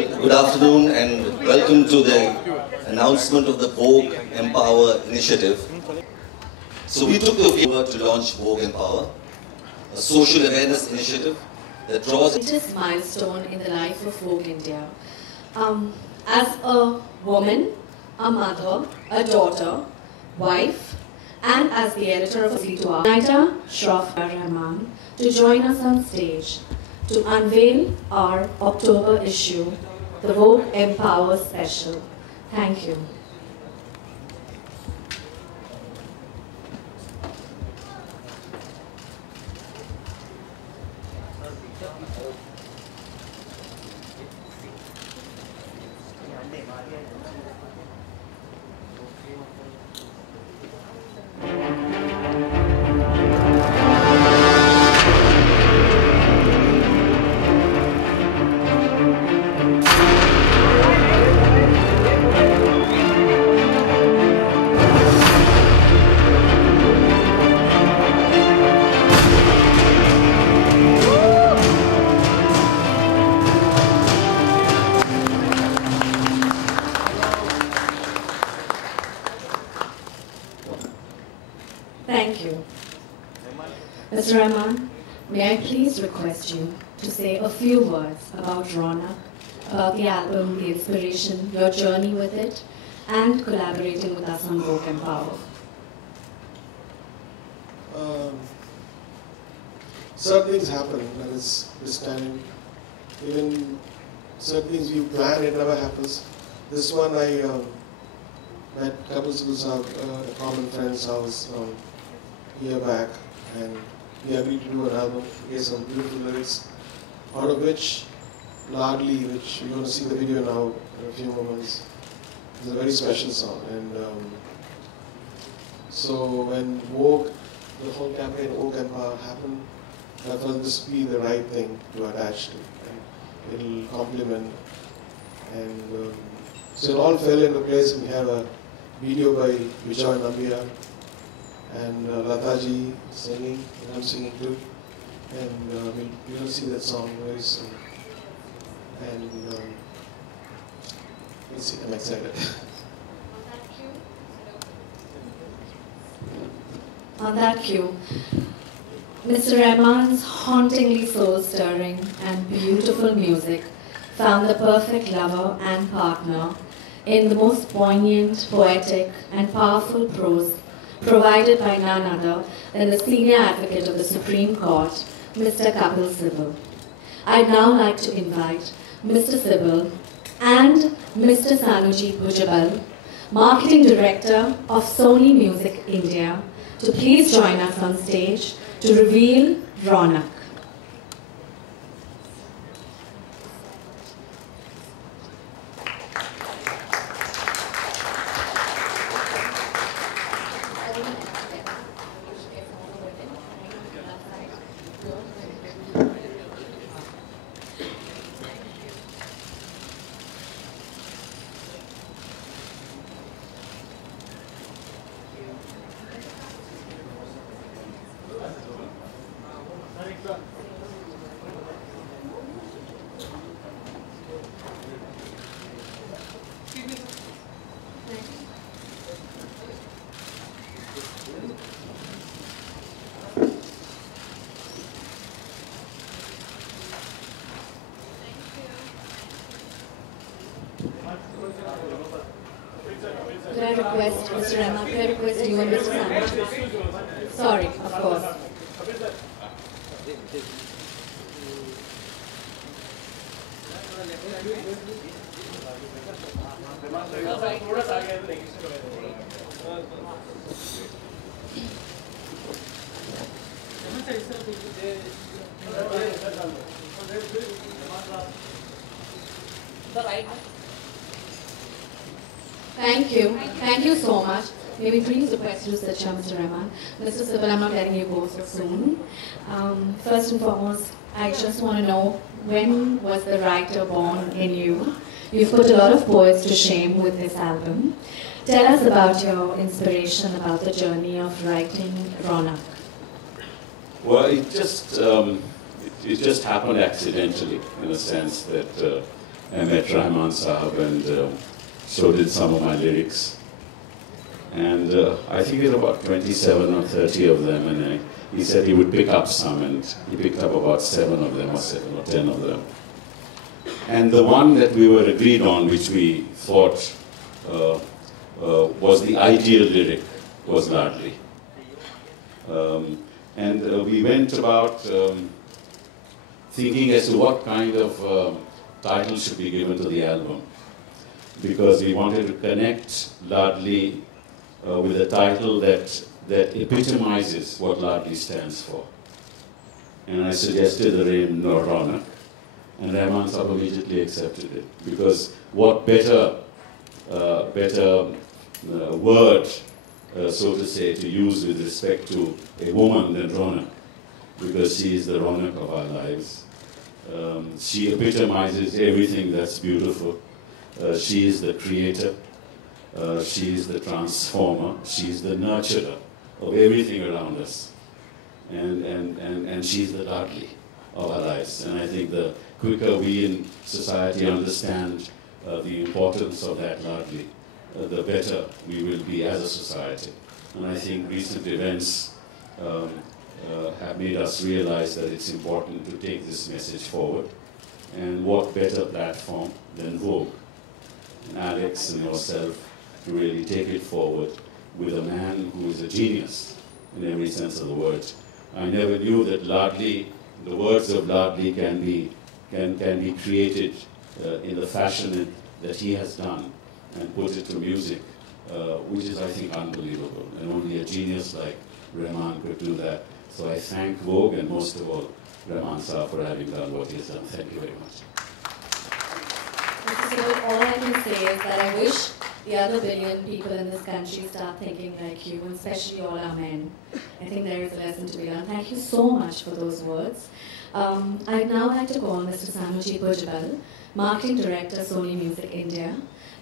Good afternoon and welcome to the announcement of the Vogue Empower initiative. So we took the opportunity to launch Vogue Empower, a social awareness initiative that draws... The latest milestone in the life of Vogue India. As a woman, a mother, a daughter, wife, and as the editor of Naita Shroff Rahman to join us on stage to unveil our October issue, the Vogue Empower Special. Thank you. Thank you. Mr. Rahman, may I please request you to say a few words about Ronak, about the album, the inspiration, your journey with it, and collaborating with us on Vogue Empower. Certain things happen, that is this time. Even certain things you plan, it never happens. This one I met Kapil Sibal Sahab, a common friend's house a year back, and we agreed to do an album. He gave some beautiful lyrics, out of which Ladli, which you're going to see the video now in a few moments, is a very special song. And so when Vogue, the whole campaign Vogue Empower happened, I felt this would be the right thing to attach to, and it'll complement. And so it all fell into place. We have a video by Vijay Nambiar and Lataji singing, and I'm singing too. And we're going to see that song very soon. And let's see, I'm excited. On that cue, Mr. Rahman's hauntingly soul-stirring and beautiful music found the perfect lover and partner in the most poignant, poetic, and powerful prose provided by none other than the senior advocate of the Supreme Court, Mr. Kapil Sibal. I'd now like to invite Mr. Sibal and Mr. Sanuji Bhujabal, Marketing Director of Sony Music India, to please join us on stage to reveal Ronak. Could I request, Mr. Rahman, could I request you and Mr. Sanuji? Sorry, of course. Thank you. Thank you so much. May we please request you to sit here, Mr. Rahman. Mr. Sibal, I'm not letting you go so soon. First and foremost, I just want to know, when was the writer born in you? You've put a lot of poets to shame with this album. Tell us about your inspiration, about the journey of writing Ronak. Well, it just happened accidentally, in a sense that I met Rahman Sahab, and so did some of my lyrics. And I think there were about 27 or 30 of them, and he said he would pick up some, and he picked up about 7 of them, or 7 or 10 of them. And the one that we were agreed on, which we thought was the ideal lyric, was Ladli. And we went about thinking as to what kind of title should be given to the album, because we wanted to connect Ladli with a title that epitomizes what Ladli stands for. And I suggested the name Ronak, and Rahman Sahab immediately accepted it, because what better word, so to say, to use with respect to a woman than Ronak, because she is the Ronak of our lives. She epitomizes everything that's beautiful. She is the creator. She is the transformer. She is the nurturer of everything around us. And she's the Ladli of our lives. And I think the quicker we in society understand the importance of that Ladli, the better we will be as a society. And I think recent events have made us realize that it's important to take this message forward. And what better platform than Vogue, and Alex and yourself, to really take it forward with a man who is a genius in every sense of the word. I never knew that Ladli, the words of Ladli can be created in the fashion that he has done and put it to music, which is, I think, unbelievable. And only a genius like Rahman could do that. So I thank Vogue, and most of all, Rahman Sahab, for having done what he has done. Thank you very much. Mr. Sahab, all I can say is that I wish the other billion people in this country start thinking like you, and especially all our men. I think there is a lesson to be learned. Thank you so much for those words. I'd now like to call Mr. Sanuji Bhujbal, Marketing Director, Sony Music India.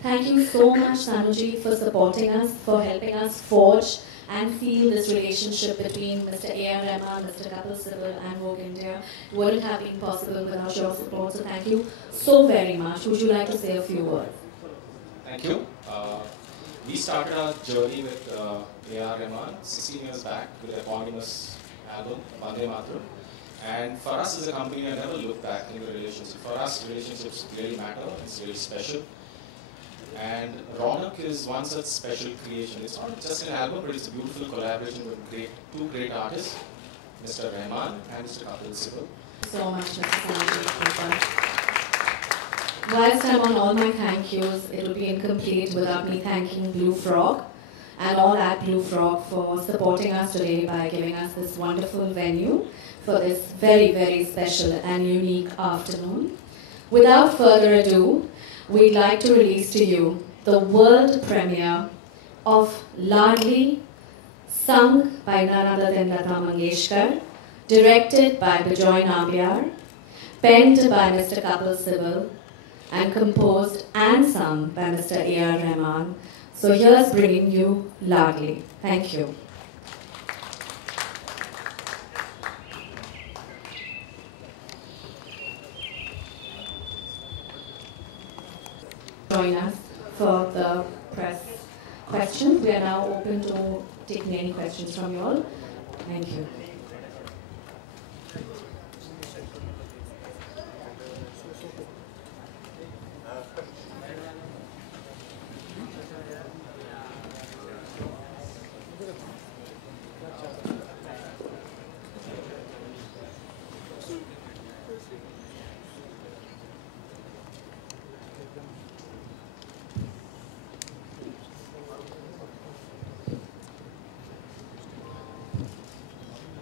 Thank you so much, Sanuji, for supporting us, for helping us forge and feel this relationship between Mr. A.R. Rahman, Mr. Kapil Sibal and Vogue India. It wouldn't have been possible without your support, so thank you so very much. Would you like to say a few words? Thank you. We started our journey with A.R. Rahman 16 years back with the eponymous album, Vande Mataram. And for us as a company, I never looked back in the relationship. For us, relationships really matter. It's really special. And Ronak is one such special creation. It's not just an album, but it's a beautiful collaboration with two great artists, Mr. Rahman and Mr. Kapil Sibal. So much, Mr. Sanuji. Whilst I'm on all my thank yous, it will be incomplete without me thanking Blue Frog and all at Blue Frog for supporting us today by giving us this wonderful venue for this very, very special and unique afternoon. Without further ado, we'd like to release to you the world premiere of Ladli, sung by none other than Lata Mangeshkar, directed by Bijoy Nambiar, penned by Mr. Kapil Sibal, and composed and sung by Mr. A.R. Rahman. So here's bringing you Ladli. Thank you. Join us for the press questions. We are now open to taking any questions from you all. Thank you.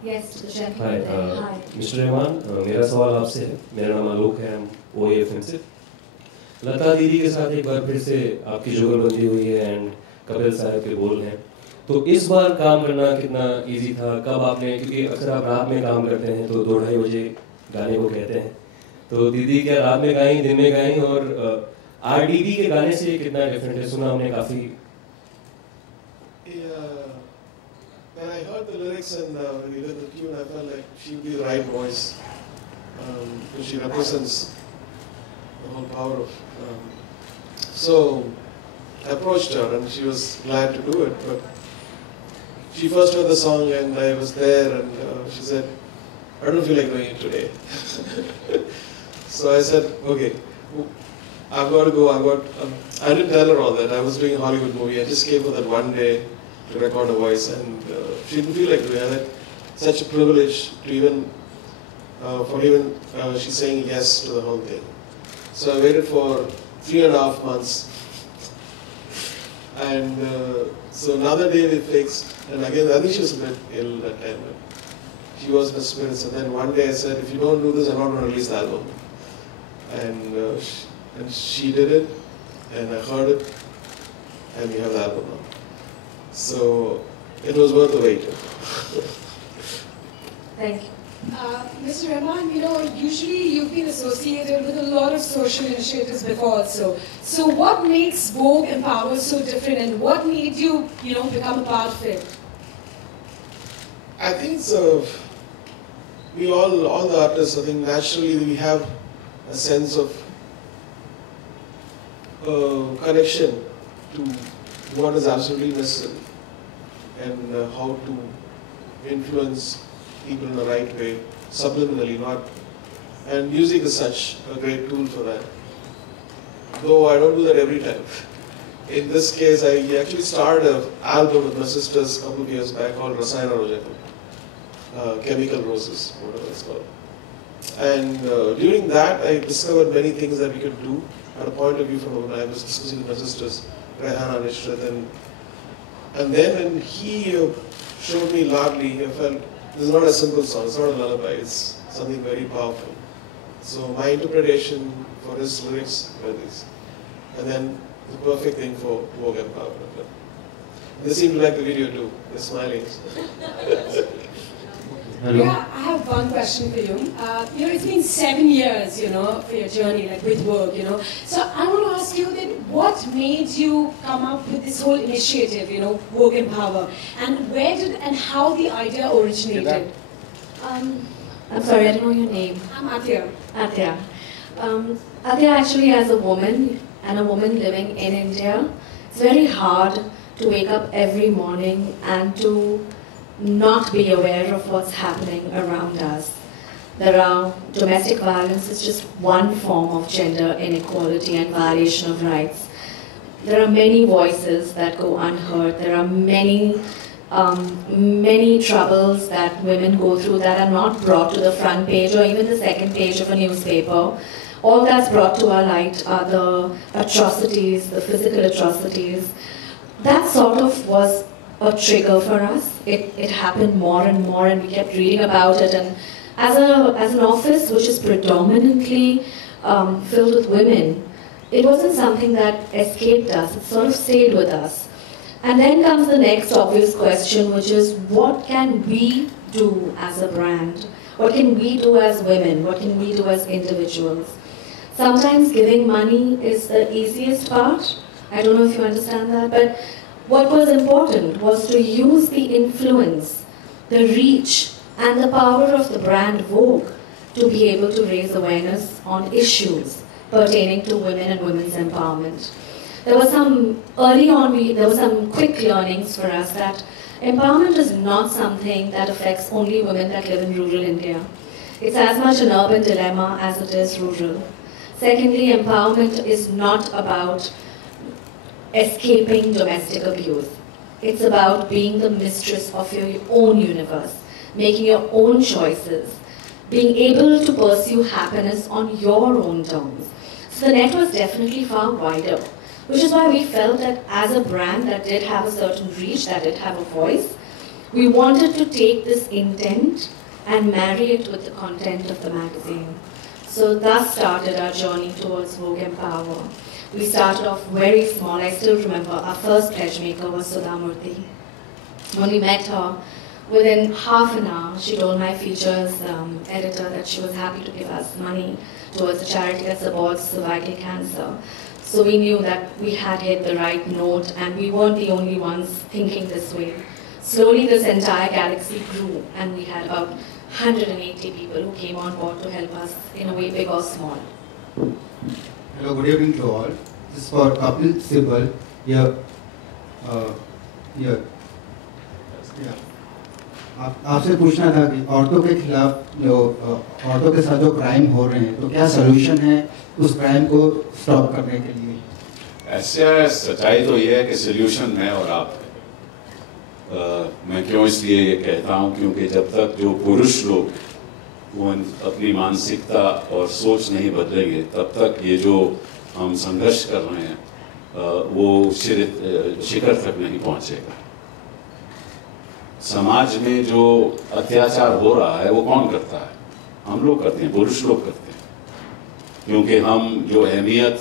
Yes, to the gentleman there. Hi. Mr. Rahman, मेरा सवाल आपसे है. मेरा नाम आलोक है, हम OAFM से. लता दीदी के साथ एक बार फिर से आपकी जुगलबंदी हुई है एंड कपिल साहब के बोल हैं. तो इस बार काम करना कितना इजी था? कब आपने, क्योंकि अक्सर आप रात में काम करते हैं तो 2-2:30 बजे गाने को कहते हैं. तो दीदी क्या रात में गाई, दिन में गाई, और RDB के गाने से कितना डिफरेंट है? सुना हमने काफ़ी. When I heard the lyrics and when we did the tune, I felt like she would be the right voice. Because she represents the whole power of. So I approached her and she was glad to do it, but she first heard the song and I was there and she said, I don't feel like doing it today. So I said, okay, I've got to go, I didn't tell her all that. I was doing a Hollywood movie. I just came for that one day to record a voice and she didn't feel like doing it. Such a privilege to even, she's saying yes to the whole thing. So I waited for 3.5 months. And so another day we fixed, and again, I think she was a bit ill that time. She was in her spirits, and then one day I said, if you don't do this, I'm not going to release the album. And she did it, and I heard it, and we have the album now. So it was worth the wait. Thank you. Mr. Rahman, usually you've been associated with a lot of social initiatives before also. So what makes Vogue Empower so different and what made you, become a part of it? I think we all the artists, I think naturally we have a sense of connection to what is absolutely necessary and how to influence people in the right way, subliminally, not. And music is such a great tool for that. Though I don't do that every time. In this case, I actually started an album with my sisters a couple of years back called Rasayana Rojakam, Chemical Roses, whatever it's called. And during that, I discovered many things that we could do at a point of view from when I was discussing with my sisters, Rehana, Nishrat, and then when he showed me Ladli, I felt this is not a simple song, it's not a lullaby, it's something very powerful. So my interpretation for his lyrics were these. And then the perfect thing for Vogue Empower. They seem to like the video too, they're smiling. Hello. Yeah, I have one question for you. It's been 7 years, for your journey, like with work, So I want to ask you then, what made you come up with this whole initiative, Vogue Empower, and how the idea originated? I'm sorry, I don't know your name. I'm Atya. Atya. Atya actually, as a woman and a woman living in India, it's very hard to wake up every morning and to not be aware of what's happening around us. There are domestic violence is just one form of gender inequality and violation of rights. There are many voices that go unheard. There are many troubles that women go through that are not brought to the front page or even the second page of a newspaper. All that's brought to our light are the atrocities, the physical atrocities. That sort of was a trigger for us. It happened more and more, and we kept reading about it. And as an office which is predominantly filled with women, it wasn't something that escaped us. It sort of stayed with us. And then comes the next obvious question, which is what can we do as a brand? What can we do as women? What can we do as individuals? Sometimes giving money is the easiest part. I don't know if you understand that, but what was important was to use the influence, the reach, and the power of the brand Vogue to be able to raise awareness on issues pertaining to women and women's empowerment. There was early on, there were some quick learnings for us that empowerment is not something that affects only women that live in rural India. It's as much an urban dilemma as it is rural. Secondly, empowerment is not about escaping domestic abuse. It's about being the mistress of your own universe, making your own choices, being able to pursue happiness on your own terms. So the net was definitely far wider, which is why we felt that as a brand that did have a certain reach, that did have a voice, we wanted to take this intent and marry it with the content of the magazine. So thus started our journey towards Vogue Empower. We started off very small. I still remember our first pledge maker was Sudha Murthy. When we met her, within half an hour, she told my features editor that she was happy to give us money towards a charity that supports cervical cancer. So we knew that we had hit the right note and we weren't the only ones thinking this way. Slowly this entire galaxy grew and we had about 180 people who came on board to help us in a way big or small. Hello, good evening to all. This is for Kapil Sibal. Yeah. आपसे पूछना था कि औरतों के खिलाफ जो औरतों के साथ जो क्राइम हो रहे हैं, तो क्या सलूशन है उस क्राइम को स्टॉप करने के लिए? ऐसा सच्चाई तो ये है कि सल्यूशन मैं और आप हैं। मैं क्यों इसलिए ये कहता हूँ, क्योंकि जब तक जो पुरुष लोग वो अपनी मानसिकता और सोच नहीं बदलेंगे, तब तक ये जो हम संघर्ष कर रहे हैं वो शिखर तक नहीं पहुँचेगा। समाज में जो अत्याचार हो रहा है वो कौन करता है? हम लोग करते हैं, पुरुष लोग करते हैं, क्योंकि हम जो अहमियत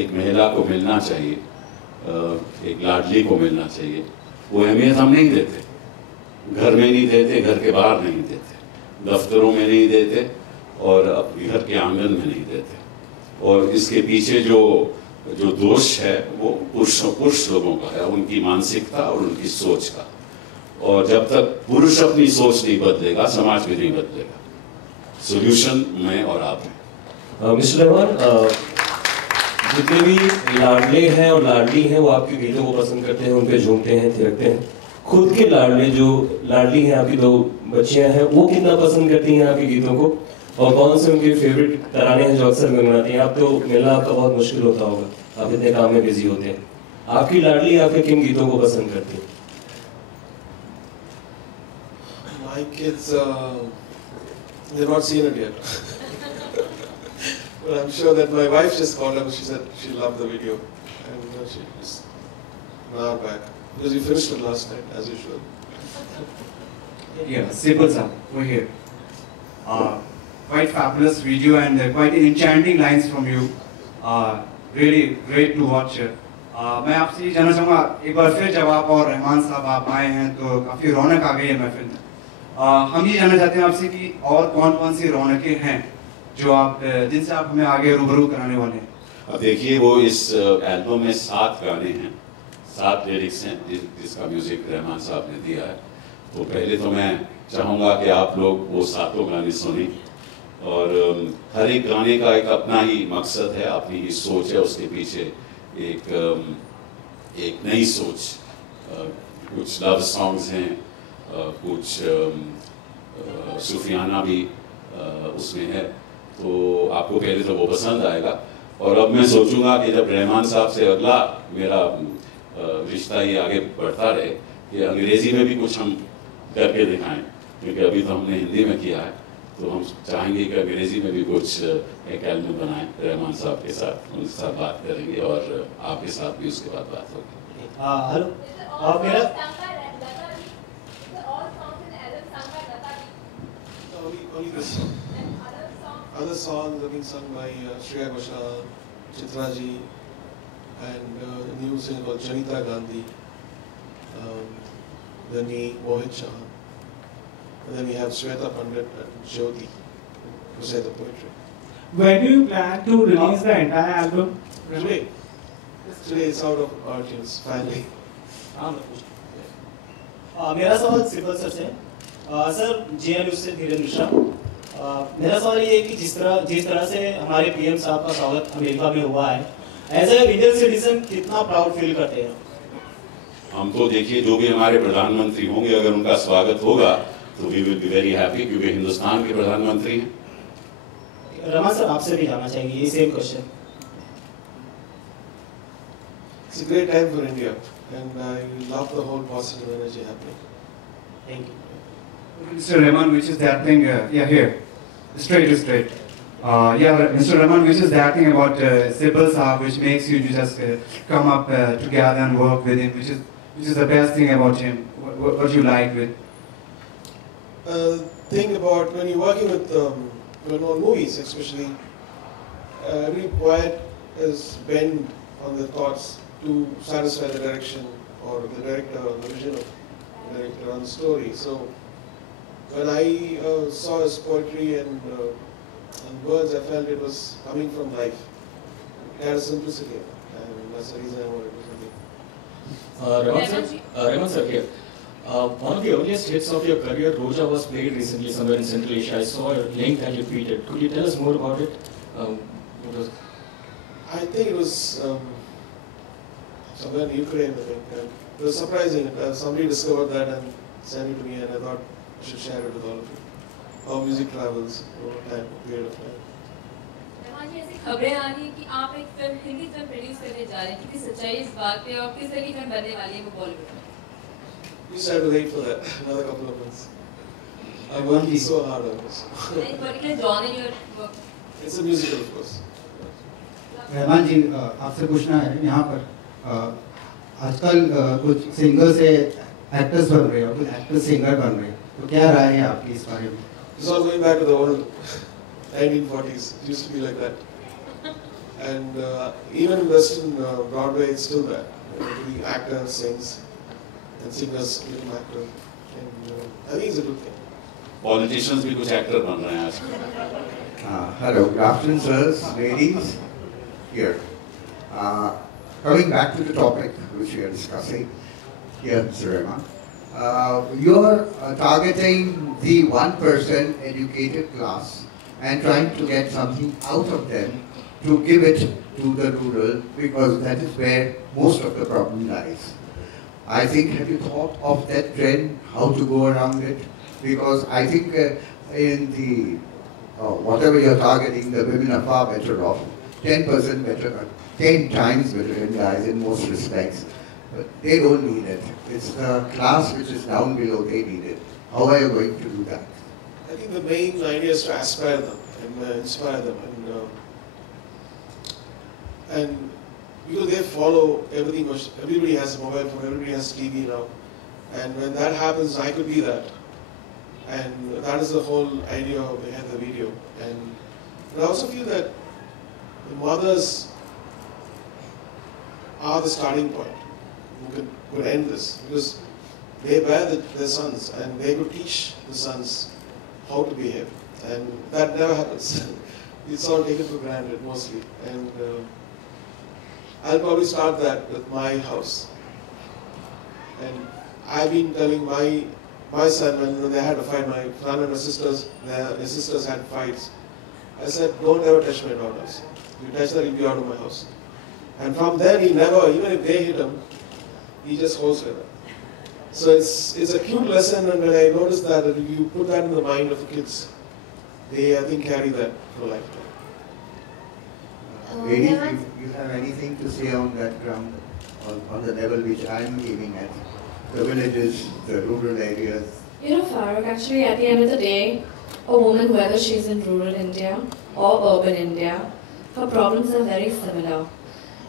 एक महिला को मिलना चाहिए, एक लाडली को मिलना चाहिए, वो अहमियत हम नहीं देते। घर में नहीं देते, घर के बाहर नहीं देते, दफ्तरों में नहीं देते और अपने घर के आंगन में नहीं देते। और इसके पीछे जो दोष है वो पुरुष लोगों का है, उनकी मानसिकता और उनकी सोच का। और जब तक पुरुष अपनी सोच नहीं बदलेगा, समाज भी नहीं बदलेगा। सॉल्यूशन मैं और आप हैं। मिस्टर रहमान, जितने भी लाडले हैं और लाडली हैं वो आपके गीतों को पसंद करते हैं, उन पे झूमते हैं, थिरकते हैं। खुद के लाडले जो लाडली हैं, आपकी 2 बच्चियां हैं, वो कितना पसंद करती हैं आपके गीतों को, और कौन से उनके फेवरेट तराने हैं जो अक्सर गुनगुनाती हैं? आप तो मिलना आपका बहुत मुश्किल होता होगा, आप इतने काम में बिजी होते हैं। आपकी लाडली आपके किन गीतों को पसंद करती है? My kids, they've not seen it yet. But I'm sure that my wife just called up. She said she loved the video, and she just an hour back because we finished it last night as usual. Yeah, Sibal sir, we're here. Quite fabulous video and quite enchanting lines from you. Really great to watch. मैं आपसे ये जानना चाहूँगा, एक बार फिर जब आप और रहमान साहब आप आए हैं तो काफ़ी रौनक आ गई है महफिल में। हम ये जानना चाहते हैं आपसे कि और कौन-कौन सी रौनकें हैं जो आप जिनसे आप हमें आगे रूबरू कराने वाले हैं? अब देखिए, वो इस एल्बम में 7 गाने हैं, 7 लिरिक्स हैं जिसका म्यूजिक रहमान साहब ने दिया है। तो पहले तो मैं चाहूँगा कि आप लोग वो 7 गाने सुनें, और हर एक गाने का एक अपना ही मकसद है, अपनी ही सोच है, उसके पीछे एक नई सोच। कुछ लव सॉन्ग्स हैं, कुछ सूफियाना भी उसमें है, तो आपको पहले तो वो पसंद आएगा। और अब मैं सोचूंगा कि जब रहमान साहब से अगला मेरा रिश्ता ये आगे बढ़ता रहे कि अंग्रेज़ी में भी कुछ हम करके दिखाएं, क्योंकि अभी तो हमने हिंदी में किया है, तो हम चाहेंगे कि अंग्रेज़ी में भी कुछ एक एल्बम बनाएं रहमान साहब के साथ। उनके साथ बात करेंगे और आपके साथ भी उसके बाद बात होगी। हेलो, मेरा Only this. Other songs are being sung by Shreya Ghoshal, Chitra ji, and a new singer called Janita Gandhi, then me, Mohit Shah, and then we have Shweta Pandit and Jyoti who say the poetry. When do you plan to release the entire album? Today. Today it's out of iTunes, finally. मेरा सवाल Sibal sir से sir, JNU से धीरेन्द्र मिश्रा। मेरा सवाल ये है कि जिस तरह से हमारे PM साहब का स्वागत अमेरिका में हुआ है, एज ए इंडियन सिटीजन कितना प्राउड फील करते हैं? हम तो देखिए, जो भी हमारे प्रधानमंत्री होंगे, अगर उनका स्वागत होगा तो we will be very happy, क्योंकि हिंदुस्तान के प्रधानमंत्री हैं। रहमान सर, आपसे भी जानना चाहेंगे ये same question. It's a great time for India, and I love the whole positive energy happening. Thank you. Mr. Rahman, which is that thing? Yeah, here, straight to straight. Yeah, Mr. Rahman, which is that thing about Sibal Saab, which makes you just come up together and work with him, which is the best thing about him. What you like with? Thing about when you're working with movies, especially, every poet is bent on the thoughts to satisfy the direction or the director, or the vision of the director on the story. So when I saw his poetry and words, I felt it was coming from life. It had a simplicity, and that's the reason I wanted to do it. Rahman sir, here. One of the earliest hits of your career, Roja, was played recently somewhere in Central Asia. I saw a link that you tweeted. Could you tell us more about it? I think it was somewhere in Ukraine, I think. And it was surprising. Somebody discovered that and sent it to me, and I thought I should share it with all of you. How music travels over time, period of time. ऐसी खबरें आ रही हैं कि आप एक film, Hindi film produce करने जा रहे हैं, कितनी सच्चाई इस बात पे और किस तरह की फिल्म बनने वाली है वो बॉलीवुड में? We just have to wait for that another couple of months. I'm working so hard on this. Any particular genre you work? It's a musical, of course. Rahman जी, आपसे पूछना है यहाँ पर आजकल कुछ सिंगर से एक्टर्स बन रहे हैं और कुछ एक्टर सिंगर बन रहे हैं, तो क्या राय है आपकी इस बारे में? It's all going back to the old 1940s. It used to be like that. And even in Western Broadway, it's still that. The actor sings and singers become actor. And I think it's a good thing. Politicians भी कुछ actor बन रहे हैं आजकल. Hello, good afternoon, sirs, ladies. Here. Coming back to the topic which we are discussing here, Mr. Rahman. You are targeting the 1% educated class and trying to get something out of them to give it to the rural, because that is where most of the problem lies. I think, have you thought of that trend, how to go around it? Because I think in the, whatever you're targeting, the women are far better off, 10% better, 10 times better than guys in most respects. But they don't need it. It's the class which is down below, they need it. How are you going to do that? I think the main idea is to aspire them and inspire them, and because they follow everything. Everybody has a mobile phone, everybody has TV now, and when that happens, I could be that, and that is the whole idea behind the video. And I also feel that the mothers are the starting point who could end this, because they bear their sons and they could teach the sons how to behave, and that never happens. It's all taken for granted mostly, and I'll probably start that with my house. And I've been telling my son, when they had a fight, my son and my sisters, their sisters had fights, I said, don't ever touch my daughters. If you touch her, you'll be out of my house. And from then he never, even if they hit him, he just holds her. So it's a cute lesson, and I noticed that if you put that in the mind of the kids, they, I think, carry that for lifetime. Ladies, if you have anything to say on that ground, on the level which I am aiming at, the villages, the rural areas? You know, Farooq, actually at the end of the day, a woman, whether she's in rural India or urban India, her problems are very similar.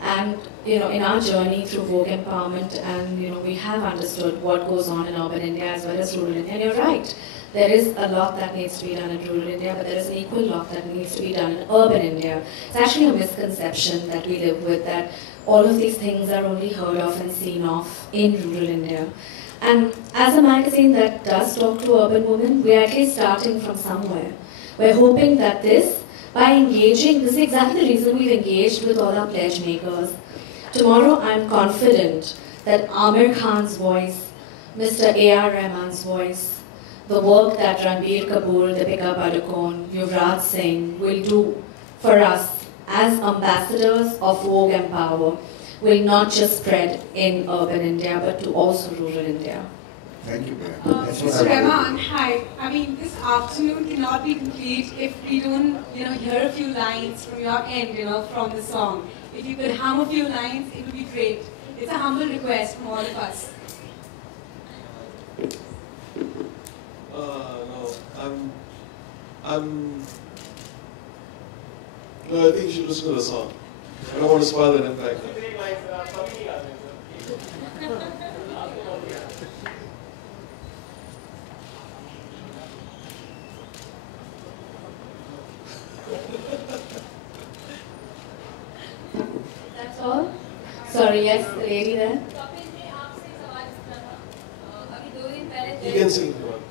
And, you know, in our journey through Vogue Empowerment, and, you know, we have understood what goes on in urban India as well as rural India. And you're right, there is a lot that needs to be done in rural India, but there is an equal lot that needs to be done in urban India. It's actually a misconception that we live with, that all of these things are only heard of and seen of in rural India. And as a magazine that does talk to urban women, we're at least starting from somewhere. We're hoping that this, by engaging, this is exactly the reason we've engaged with all our pledge makers. Tomorrow I'm confident that Amir Khan's voice, Mr. A.R. Rahman's voice, the work that Ranbir Kapoor, Deepika Padukone, Yuvraj Singh will do for us as ambassadors of Vogue Empower will not just spread in urban India but to also rural India. Thank you, ma'am. Mr. Rahman, hi. I mean, this afternoon cannot be complete if we don't, hear a few lines from your end, from the song. If you could hum a few lines, it would be great. It's a humble request from all of us. No, I think you should listen to the song. I don't want to spoil it in fact. That's all? Sorry, yes, the lady there. You can sing if you want.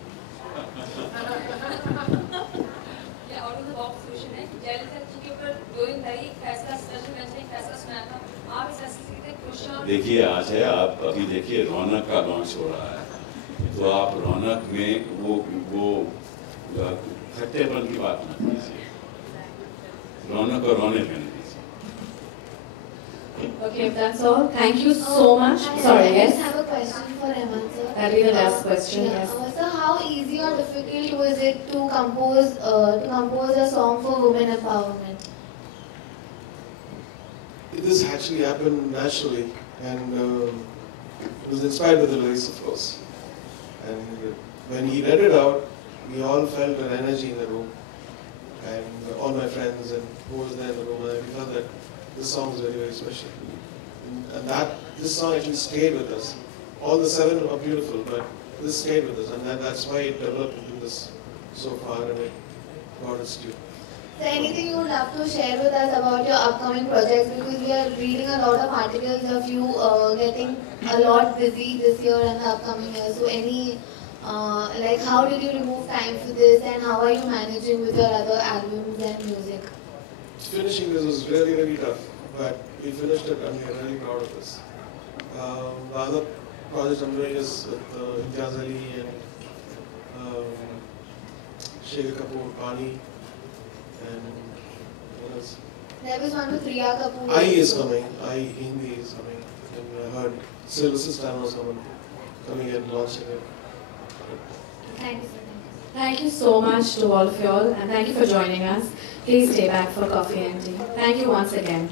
देखिए आज है, आप अभी देखिए रौनक का launch हो रहा है, तो आप रौनक में वो खट्टेपन की बात मत कीजिए, रौनक और रोने लेने दीजिए। Okay, if that's all. Thank you so much. Sorry, I yes? just have a question for Reman, sir. That'll be the last question, yes. So how easy or difficult was it to compose a song for women empowerment? This actually happened naturally, and it was inspired by the lyrics, of course. And when he read it out, we all felt an energy in the room, and all my friends and who was there in the room, and we felt that this song is very, very special. And this song actually stayed with us. All the 7 are beautiful, but this stayed with us, and that's why it developed into this so far, and it got its due. So anything you would love to share with us about your upcoming projects, because we are reading a lot of articles of you getting a lot busy this year and the upcoming year. So any, like how did you remove time for this, and how are you managing with your other albums and music? Finishing this was really, really tough, but we finished it and we are really proud of this. The other project I'm doing is with Imtiaz Ali and Shekhar Kapoor, Pani, and what else? There was one with Riya Kapoor. I is coming, Hindi is coming, and I heard Sylvester Stallone was coming and launching it. Thank you. Thank you so much to all of you all, and thank you for joining us. Please stay back for coffee and tea. Thank you once again.